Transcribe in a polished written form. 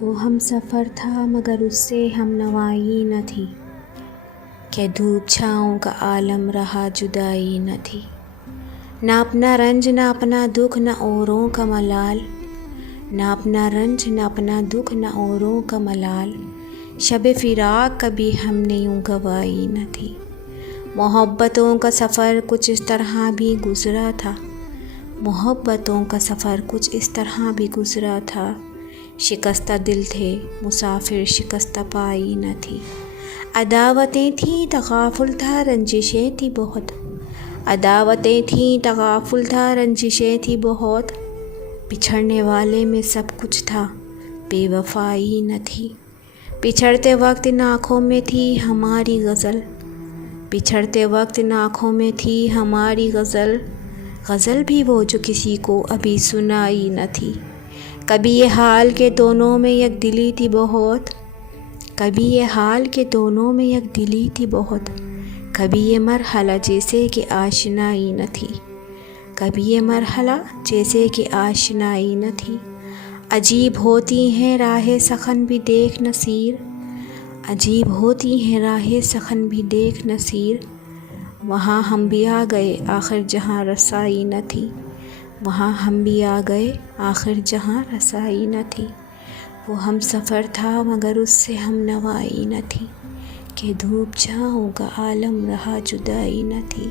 وہ ہم سفر تھا مگر اس سے ہم نوائی نہ تھی، کہ دھوپ چھاؤں کا عالم رہا جدائی نہ تھی۔ نہ اپنا رنج نہ اپنا دکھ نہ اوروں کا ملال، نہ اپنا رنج نہ اپنا دکھ نہ اوروں کا ملال، شب فراق کبھی ہم نے یوں گوائی نہ تھی۔ محبتوں کا سفر کچھ اس طرح بھی گزرا تھا، محبتوں کا سفر کچھ اس طرح بھی گزرا تھا، شکستہ دل تھے مسافر شکستہ پائی نہ تھی۔ عداوتیں تھیں تغافل تھا رنجشیں تھی بہت، عداوتیں تھیں تغافل تھا رنجشیں تھی بہت، بچھڑنے والے میں سب کچھ تھا بے وفائی نہ تھی۔ بچھڑتے وقت ان آنکھوں میں تھی ہماری غزل، بچھڑتے وقت ان آنکھوں میں تھی ہماری غزل، غزل بھی وہ جو کسی کو ابھی سنائی نہ تھی۔ کبھی یہ حال کہ دونوں میں یک دلی تھی بہت، کبھی یہ حال کہ دونوں میں یک دلی تھی بہت، کبھی یہ مرحلہ جیسے کہ آشنائی نہ تھی، کبھی یہ مرحلہ جیسے کہ آشنائی نہ تھی۔ عجیب ہوتی ہیں راہ سخن بھی دیکھ نصیر، عجیب ہوتی ہیں راہ سخن بھی دیکھ نصیر، وہاں ہم بھی آ گئے آخر جہاں رسائی نہ تھی، وہاں ہم بھی آ گئے آخر جہاں رسائی نہ تھی۔ وہ ہم سفر تھا مگر اس سے ہم نوائی نہ تھی، کہ دھوپ چھاؤں کا عالم رہا جدائی نہ تھی۔